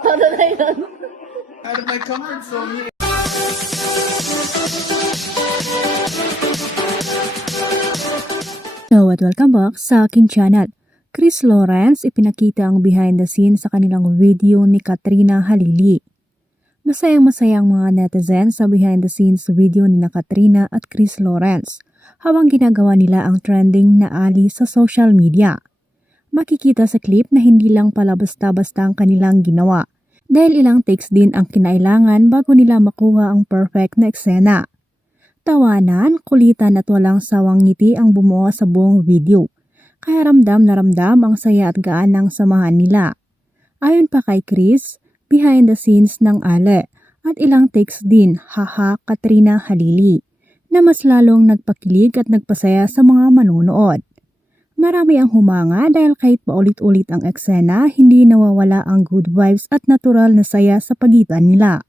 Todo na yun. Out of my comfort zone. Hello at welcome back sa akin channel. Chris Lawrence ipinakita ang behind the scenes sa kanilang video ni Katrina Halili. Masayang-masayang mga netizens sa behind the scenes video ni Katrina at Chris Lawrence habang ginagawa nila ang trending na ali sa social media. Makikita sa clip na hindi lang pala basta-basta ang kanilang ginawa dahil ilang takes din ang kinailangan bago nila makuha ang perfect na eksena. Tawanan, kulitan at walang sawang ngiti ang bumuo sa buong video. Kaya ramdam na ramdam ang saya at gaan ng samahan nila. Ayon pa kay Chris, behind the scenes ng ale at ilang takes din, haha Katrina Halili, na mas lalong nagpakilig at nagpasaya sa mga manunood. Marami ang humanga dahil kahit paulit-ulit ang eksena, hindi nawawala ang good vibes at natural na saya sa pagitan nila.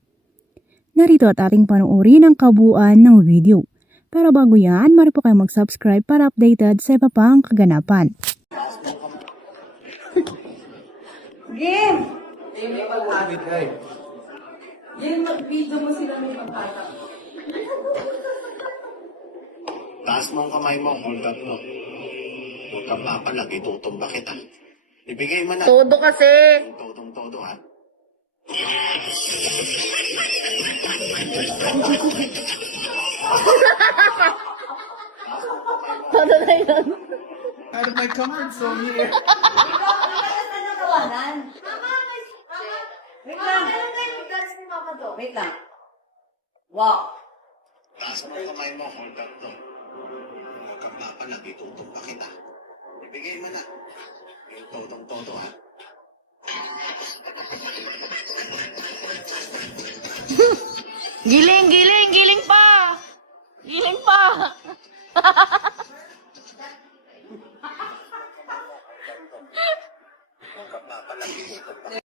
Narito at ating panuorin ang kabuuan ng video. Pero bago yan, mari po kayo mag-subscribe para updated sa iba pang kaganapan. Game! Game, mag-video mo sila may pagkata. Taas mo ang kamay mo, hold up mo. Huwag kang papalag, itutumba kita. Ibigay mo na. Todo kasi. Todong-todo, ha? Todo na yun. Out of my comfort zone here. Wait lang. Wait lang. Wow. Taas mo ang kamay mo, hold up mo. Huwag kang papalag, itutumba kita. Ibigay mo na. Todong-todo, ha? Giling, giling, giling pa! Giling pa! Huwag kang papalag, itutumba kita.